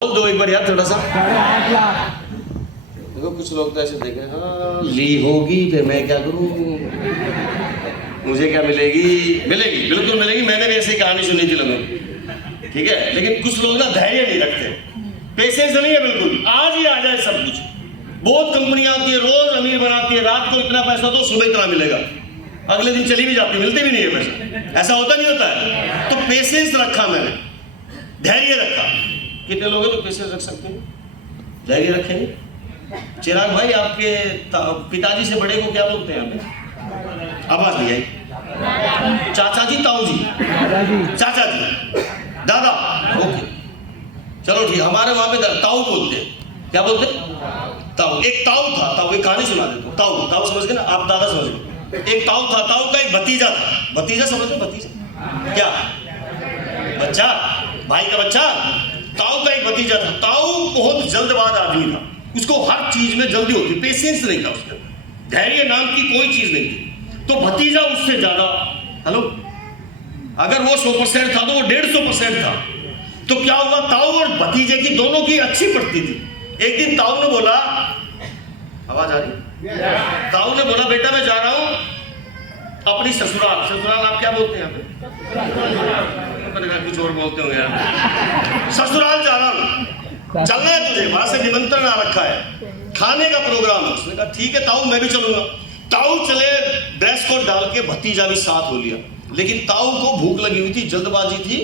बोल दो एक बार यार थोड़ा सा। 8.5 लाख। देखो कुछ लोग तो ऐसे देखे, हाँ ली होगी फिर मैं क्या करूं, मुझे क्या मिलेगी, मिलेगी बिल्कुल मिलेगी। मैंने भी ऐसी कहानी सुनी थी लोगों की, ठीक है। लेकिन कुछ लोग ना धैर्य नहीं रखते, पेशेंस नहीं है बिल्कुल, आज ही आ जाए सब कुछ। बहुत कंपनियां आती है, रोज अमीर बनाती है, रात को इतना पैसा दो सुबह इतना मिलेगा, अगले दिन चली भी जाती है, मिलती भी नहीं है पैसा। ऐसा होता नहीं होता है। तो पेशेंस रखा मैंने, धैर्य रखा। कितने लोग हैं जो पेशेंस रख सकते हैं, धैर्य रखेंगे? चिराग भाई आपके पिताजी से बड़े को क्या बोलते हैं हमें? आवाज नहीं आई। चाचा जी, ताऊ जी, चाचा जी, दादा, ओके चलो ठीक। हमारे वहां पे ताऊ बोलते हैं, क्या बोलते हैं? ताऊ। एक ताऊ था, ताऊ एक कहानी सुना देता हूं। ताऊ, ताऊ समझ गए ना आप, दादा समझ गए। एक ताऊ था, ताऊ का एक भतीजा था। भतीजा समझ गए? भतीजा क्या? बच्चा, भाई का बच्चा। ताऊ का एक भतीजा था। ताऊ बहुत जल्दबाज आदमी था, उसको हर चीज में जल्दी होती, पेशेंस नहीं था उसके, धैर्य नाम की कोई चीज नहीं थी। तो भतीजा उससे ज्यादा, हेलो, अगर वो 100% था तो वो 150% था। तो क्या हुआ, ताऊ और भतीजे की दोनों की अच्छी पड़ती थी। एक दिन ताऊ ने बोला, आवाज आ रही? ताऊ ने बोला बेटा मैं जा रहा हूं अपनी ससुराल। ससुराल आप क्या बोलते हैं यहाँ पे? कुछ और बोलते होंगे यार। ससुराल जा रहा हूं, चलना है तुझे, वहां से निमंत्रण आ रखा है, खाने का प्रोग्राम है। उसने कहा ठीक है ताऊ मैं भी चलूंगा। ताऊ चले, ड्रेस कोड डाल के, भतीजा भी साथ हो लिया। लेकिन ताऊ को भूख लगी हुई थी, जल्दबाजी थी,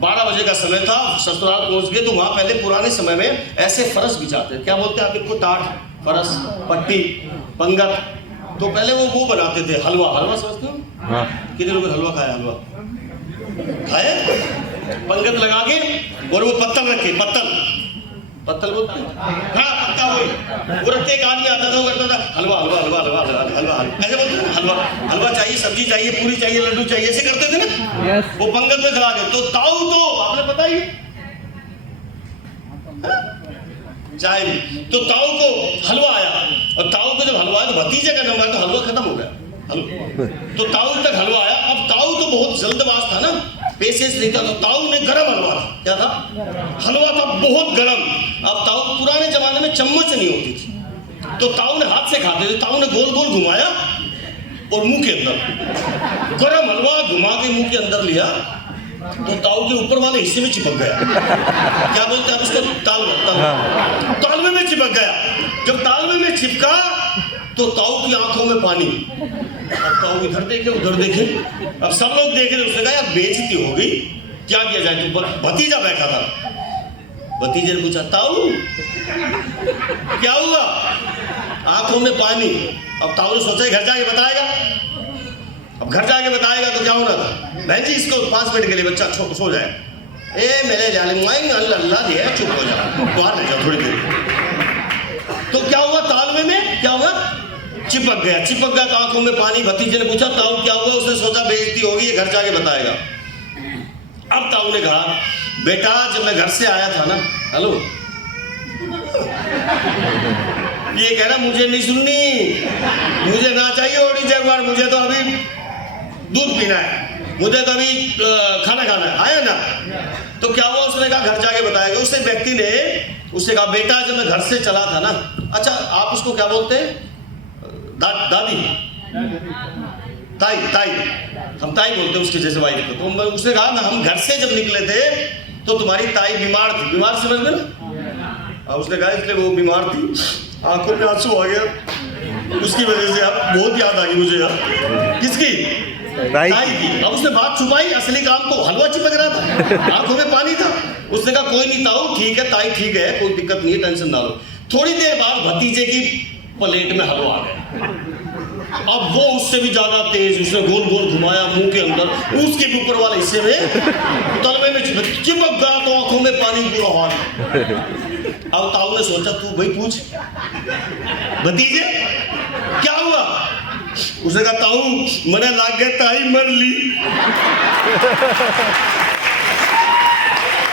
12 बजे का समय था। ससुराल पहुंच गए तो वहां पहले पुराने समय में ऐसे फरस बिछाते, क्या बोलते हैं आप इनको? टाट, फरस, पट्टी, पंगत। तो पहले वो बनाते थे, हलवा। हलवा समझते हो? हाँ। कितने लोग हलवा खाया? हलवा खाए, पंगत लगा के, और वो पत्तल रखे, पत्तल बोलते हैं, हाँ पत्ता वही। वो रखते, एक आदमी आता था, वो करता था हलवा हलवा हलवा हलवा हलवा हलवा, ऐसे बोलते हैं हलवा। हलवा चाहिए, सब्जी चाहिए, पूरी चाहिए, लड्डू चाहिए, ऐसे करते थे ना। वो पंगत में खिला के। तो ताऊ तो आपने पता ही चाय भी। तो ताऊ को हलवा आया, और ताऊ को जब हलवा आया तो भतीजे का नंबर, तो हलवा खत्म हो गया। तो ताऊ तक हलवा आया। अब ताऊ तो बहुत जल्दबाज था ना, पेशेंस नहीं था। तो ताऊ ने गरम हलवा था, क्या था? हलवा था बहुत गरम। अब ताऊ, पुराने जमाने में चम्मच नहीं होती थी, तो ताऊ ने हाथ से खाते थे। ताऊ ने गोल गोल घुमाया और मुंह के अंदर गरम हलवा घुमा के मुंह के अंदर लिया, तो ताऊ के ऊपर वाले हिस्से में चिपक गया। क्या बोलते हैं उसको? तालवे। तालवे में चिपक गया। जब तालवे में चिपका तो ताऊ की आंखों में पानी। अब ताऊ इधर देखे उधर देखे, अब सब लोग देख रहे। उसने कहा यार बेइज्जती हो गई, क्या किया जाए? तो भतीजा बैठा था, भतीजे ने पूछा ताऊ क्या हुआ? आंखों में पानी। अब ताऊ ने सोचा घर जाके बताएगा। अब घर जाके बताएगा तो क्या होना था? बहन जी इसको 5 मिनट के लिए बच्चा सो जाए। ए मेरे जालिम, अल्लाह दिया, चुप हो जाओ, बाहर ले जाओ थोड़ी देर। तो क्या हुआ, तालवे में क्या हुआ? चिपक गया। चिपक गया तो आंखों में पानी। भतीजे ने पूछा ताऊ क्या हुआ? उसने सोचा बेइज्जती होगी, ये घर जाके बताएगा। अब ताऊ ने कहा बेटा जब मैं घर से आया था ना, हेलो, ये कह रहा मुझे नहीं सुननी, मुझे ना चाहिए ओडी जगवार, मुझे तो अभी दूध पीना है, मुझे तो अभी खाना खाना है, आया ना। तो क्या हुआ, उसने कहा घर जाके बताएगा। उससे व्यक्ति ने उससे कहा बेटा जब मैं घर से चला था ना, अच्छा आप उसको क्या बोलते हैं? दादी, ताई, ताई, हम ताई बोलते हैं उसके जैसे वाइफ को। तो उसने कहा ना हम घर से जब निकले थे तो तुम्हारी ताई बीमार थी। बीमार समझ में ना? उसने कहा इसलिए वो बीमार थी, आंखों में आंसू आ गया, उसकी वजह से अब बहुत याद आ गई मुझे यार। किसकी? ताई की। अब उसने बात छुपाई, असली काम तो हलवा चिपक रहा था, आंखों में पानी था। उसने कहा कोई नहीं ताऊ, ठीक है ताई, ठीक है, कोई दिक्कत नहीं है, टेंशन ना लो। थोड़ी देर बाद भतीजे की प्लेट में हलवा आ गया। अब वो उससे भी ज्यादा तेज, उसने गोल गोल घुमाया मुंह के अंदर, उसके भी ऊपर वाले हिस्से में तलवे में चिपक गया, तो आंखों में पानी पूरा हाल। अब ताऊ ने सोचा तू भाई पूछ भतीजे क्या हुआ? उसने कहा ताऊ मरे लाग गए, ताई मर ली।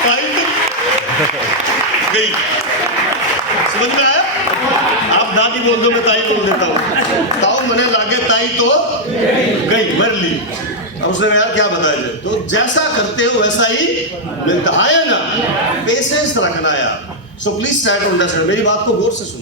ताई तो गई, समझ में आया? आप दादी बोल दो, मैं ताई बोल देता हूँ। ताऊ मरे लागे, ताई तो गई, मर ली। अब उसने कहा यार क्या बताया जाए, तो जैसा करते हो वैसा ही मिलता है ना, पेशेंस रखना यार। So please start on that. मेरी बात को गौर से सुनो।